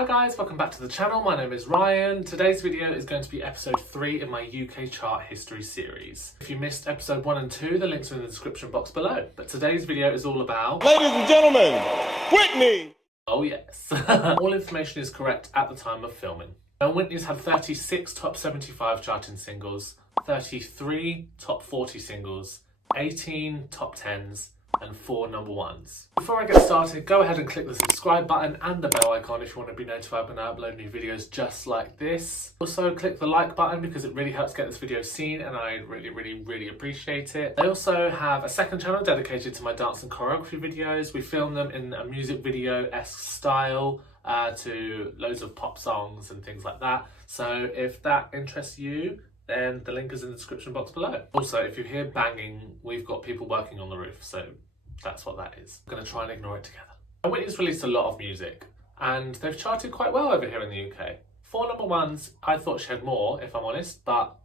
Hi guys, welcome back to the channel. My name is Ryan. Today's video is going to be episode 3 in my UK chart history series. If you missed episode 1 and 2, the links are in the description box below. But today's video is all about... Ladies and gentlemen, Whitney! Oh yes. All information is correct at the time of filming. Now Whitney's had 36 top 75 charting singles, 33 top 40 singles, 18 top 10s, and 4 number 1s. Before I get started, go ahead and click the subscribe button and the bell icon if you want to be notified when I upload new videos just like this. Also click the like button because it really helps get this video seen and I really appreciate it. I also have a second channel dedicated to my dance and choreography videos. We film them in a music video-esque style to loads of pop songs and things like that. So if that interests you, then the link is in the description box below. Also, if you hear banging, we've got people working on the roof, so that's what that is. I'm going to try and ignore it together. Whitney's released a lot of music, and they've charted quite well over here in the UK. 4 number 1s, I thought she had more, if I'm honest, but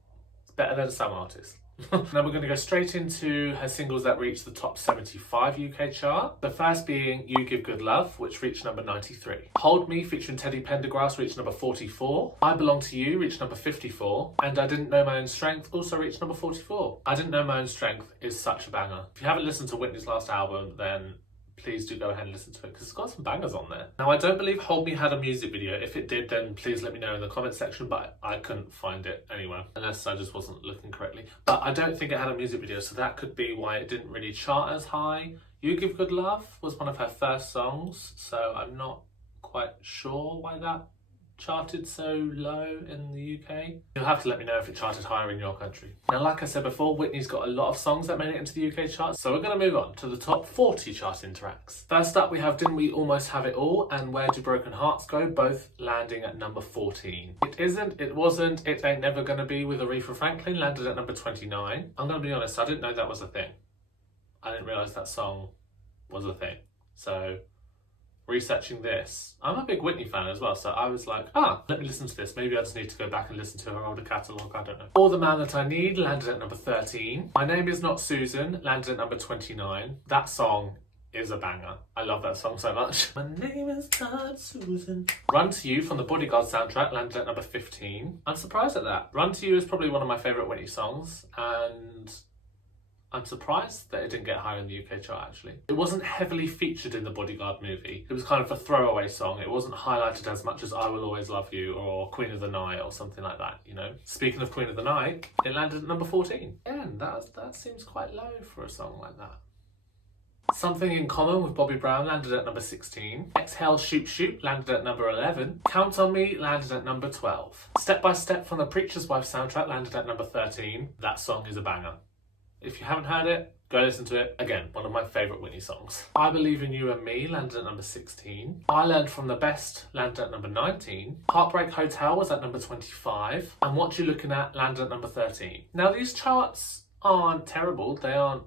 it's better than some artists. Now we're going to go straight into her singles that reached the top 75 UK chart. The first being You Give Good Love, which reached number 93. Hold Me featuring Teddy Pendergrass reached number 44. I Belong to You reached number 54. And I Didn't Know My Own Strength also reached number 44. I Didn't Know My Own Strength is such a banger. If you haven't listened to Whitney's last album, then please do go ahead and listen to it because it's got some bangers on there. Now I don't believe Hold Me had a music video. If it did, then please let me know in the comment section, but I couldn't find it anywhere unless I just wasn't looking correctly. But I don't think it had a music video, so that could be why it didn't really chart as high. You Give Good Love was one of her first songs, so I'm not quite sure why that charted so low in the UK. You'll have to let me know if it charted higher in your country. Now, like I said before, Whitney's got a lot of songs that made it into the UK charts, so we're going to move on to the top 40 charting tracks. First up, we have Didn't We Almost Have It All and Where Do Broken Hearts Go, both landing at number 14. It Isn't, It Wasn't, It Ain't Never Gonna Be with Aretha Franklin landed at number 29. I'm going to be honest, I didn't know that was a thing. I didn't realise that song was a thing. So researching this, I'm a big Whitney fan as well, so I was like, let me listen to this. Maybe I just need to go back and listen to her older catalogue, I don't know. All the Man That I Need landed at number 13. My Name Is Not Susan landed at number 29. That song is a banger. I love that song so much. My name is not Susan. Run to You from the Bodyguard soundtrack landed at number 15. I'm surprised at that. Run to You is probably one of my favourite Whitney songs, and I'm surprised that it didn't get higher in the UK chart, actually. It wasn't heavily featured in the Bodyguard movie. It was kind of a throwaway song. It wasn't highlighted as much as I Will Always Love You or Queen of the Night or something like that, you know? Speaking of Queen of the Night, it landed at number 14. Again, that seems quite low for a song like that. Something in Common with Bobby Brown landed at number 16. Exhale Shoot Shoot landed at number 11. Count on Me landed at number 12. Step by Step from the Preacher's Wife soundtrack landed at number 13. That song is a banger. If you haven't heard it, go listen to it. Again, one of my favourite Whitney songs. I Believe in You and Me landed at number 16. I Learned from the Best landed at number 19. Heartbreak Hotel was at number 25. And What You Looking At landed at number 13. Now these charts aren't terrible. They aren't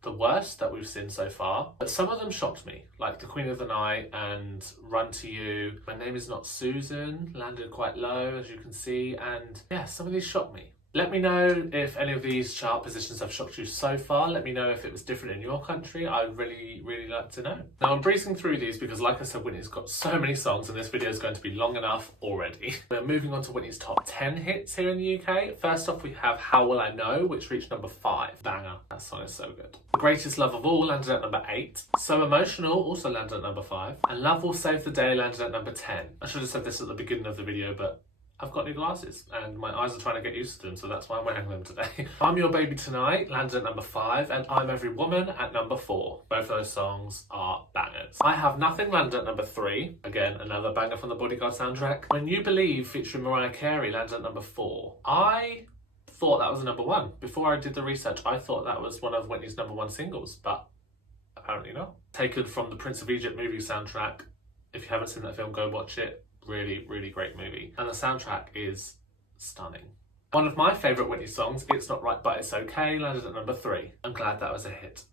the worst that we've seen so far. But some of them shocked me, like The Queen of the Night and Run to You. My Name Is Not Susan landed quite low, as you can see. And yeah, some of these shocked me. Let me know if any of these chart positions have shocked you so far. Let me know if it was different in your country. I'd really like to know. Now I'm breezing through these because, like I said, Whitney's got so many songs and this video is going to be long enough already. We're moving on to Whitney's top 10 hits here in the UK. First off, we have How Will I Know, which reached number 5. Banger. That song is so good. The Greatest Love of All landed at number 8. So Emotional also landed at number 5. And Love Will Save the Day landed at number 10. I should have said this at the beginning of the video, but I've got new glasses and my eyes are trying to get used to them, so that's why I'm wearing them today. I'm Your Baby Tonight landed at number 5 and I'm Every Woman at number 4. Both those songs are bangers. I Have Nothing landed at number 3. Again, another banger from the Bodyguard soundtrack. When You Believe featuring Mariah Carey landed at number 4. I thought that was a number 1. Before I did the research, I thought that was one of Whitney's number 1 singles, but apparently not. Taken from the Prince of Egypt movie soundtrack. If you haven't seen that film, go watch it. Really great movie, and the soundtrack is stunning. One of my favourite Whitney songs, It's Not Right But It's Okay, landed at number 3. I'm glad that was a hit.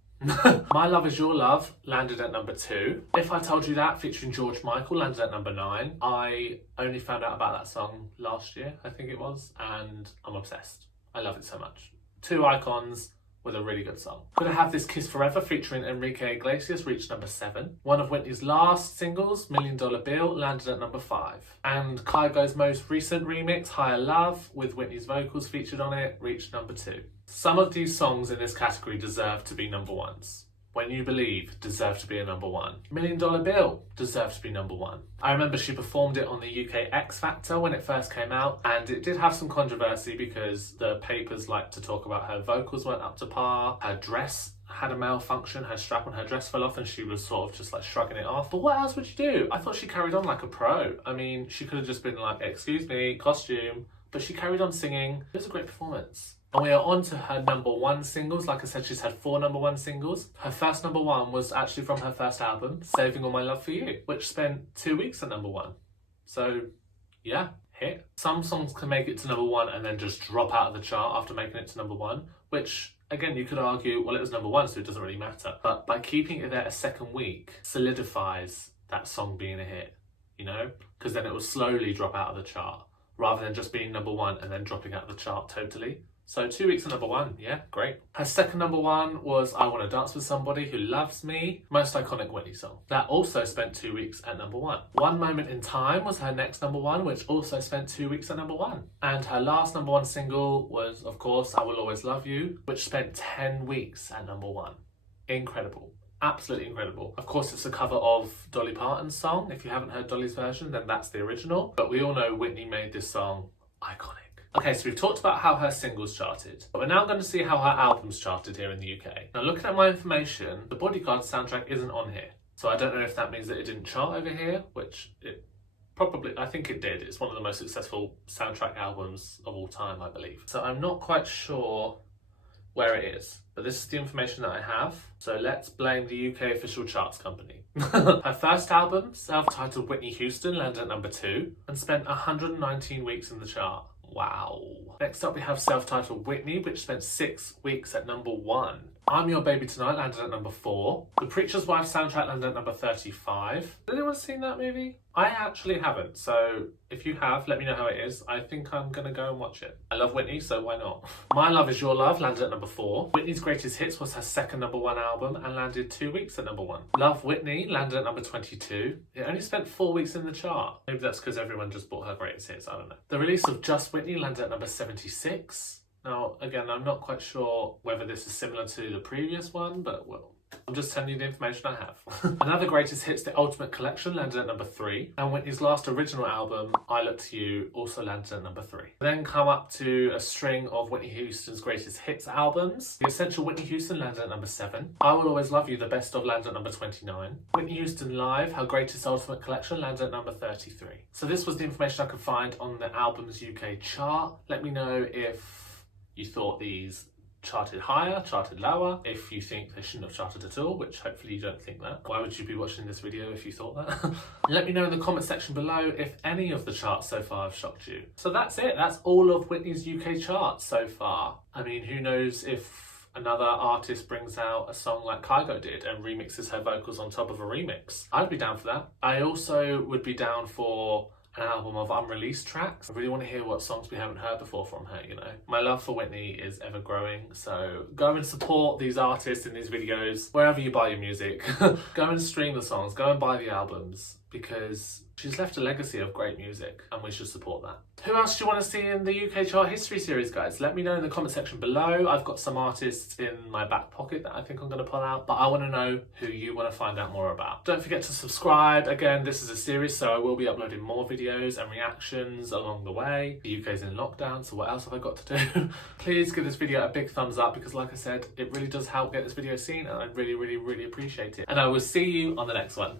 My Love Is Your Love landed at number 2. If I Told You That featuring George Michael landed at number 9. I only found out about that song last year, I think it was, and I'm obsessed. I love it so much. Two icons with a really good song. Gonna Have This Kiss Forever featuring Enrique Iglesias reached number 7. One of Whitney's last singles, $1 Million Bill, landed at number 5. And Kygo's most recent remix, Higher Love, with Whitney's vocals featured on it, reached number 2. Some of these songs in this category deserve to be number 1s. When You Believe deserved to be a number 1. $1 Million Bill deserved to be number 1. I remember she performed it on the UK X Factor when it first came out, and it did have some controversy because the papers liked to talk about her vocals weren't up to par, her dress had a malfunction, her strap on her dress fell off and she was sort of just like shrugging it off. But what else would you do? I thought she carried on like a pro. I mean, she could have just been like, excuse me, costume, but she carried on singing. It was a great performance. And we are on to her number 1 singles. Like I said, she's had 4 number 1 singles. Her first number 1 was actually from her first album, Saving All My Love For You, which spent 2 weeks at number 1. So, yeah, hit. Some songs can make it to number 1 and then just drop out of the chart after making it to number 1, which, again, you could argue, well, it was number 1, so it doesn't really matter. But by keeping it there a second week, solidifies that song being a hit, you know? Because then it will slowly drop out of the chart, rather than just being number 1 and then dropping out of the chart totally. So 2 weeks at number 1, yeah, great. Her second number 1 was I Wanna Dance With Somebody Who Loves Me, most iconic Whitney song. That also spent 2 weeks at number 1. One Moment in Time was her next number 1, which also spent 2 weeks at number 1. And her last number 1 single was, of course, I Will Always Love You, which spent 10 weeks at number 1. Incredible. Absolutely incredible. Of course, it's a cover of Dolly Parton's song. If you haven't heard Dolly's version, then that's the original. But we all know Whitney made this song iconic. Okay, so we've talked about how her singles charted, but we're now going to see how her albums charted here in the UK. Now, looking at my information, the Bodyguard soundtrack isn't on here. So I don't know if that means that it didn't chart over here, which it probably, I think it did. It's one of the most successful soundtrack albums of all time, I believe. So I'm not quite sure where it is, but this is the information that I have. So let's blame the UK official charts company. Her first album, self-titled Whitney Houston, landed at number 2 and spent 119 weeks in the chart. Wow. Next up we have self-titled Whitney, which spent 6 weeks at number 1. I'm Your Baby Tonight landed at number 4. The Preacher's Wife soundtrack landed at number 35. Has anyone seen that movie? I actually haven't, so if you have, let me know how it is. I think I'm gonna go and watch it. I love Whitney, so why not? My Love Is Your Love landed at number 4. Whitney's Greatest Hits was her second number 1 album and landed 2 weeks at number 1. Love Whitney landed at number 22. It only spent 4 weeks in the chart. Maybe that's because everyone just bought her Greatest Hits, I don't know. The release of Just Whitney landed at number 76. Now, again, I'm not quite sure whether this is similar to the previous one, but well, I'm just telling you the information I have. Another Greatest Hits, The Ultimate Collection, landed at number 3. And Whitney's last original album, I Look To You, also landed at number 3. Then come up to a string of Whitney Houston's Greatest Hits albums. The Essential Whitney Houston landed at number 7. I Will Always Love You, The Best Of, landed at number 29. Whitney Houston Live, her Greatest Ultimate Collection, landed at number 33. So this was the information I could find on the album's UK chart. Let me know if you thought these charted higher, charted lower, if you think they shouldn't have charted at all, which hopefully you don't think that. Why would you be watching this video if you thought that? Let me know in the comment section below if any of the charts so far have shocked you. So that's it. That's all of Whitney's UK charts so far. I mean, who knows if another artist brings out a song like Kygo did and remixes her vocals on top of a remix. I'd be down for that. I also would be down for an album of unreleased tracks. I really want to hear what songs we haven't heard before from her, you know. My love for Whitney is ever growing, so go and support these artists in these videos wherever you buy your music. Go and stream the songs, go and buy the albums, because she's left a legacy of great music and we should support that. Who else do you want to see in the UK chart history series, guys? Let me know in the comment section below. I've got some artists in my back pocket that I think I'm going to pull out, but I want to know who you want to find out more about. Don't forget to subscribe. Again, this is a series, so I will be uploading more videos and reactions along the way. The UK's in lockdown, so what else have I got to do? Please give this video a big thumbs up, because like I said, it really does help get this video seen and I really, really, really appreciate it. And I will see you on the next one.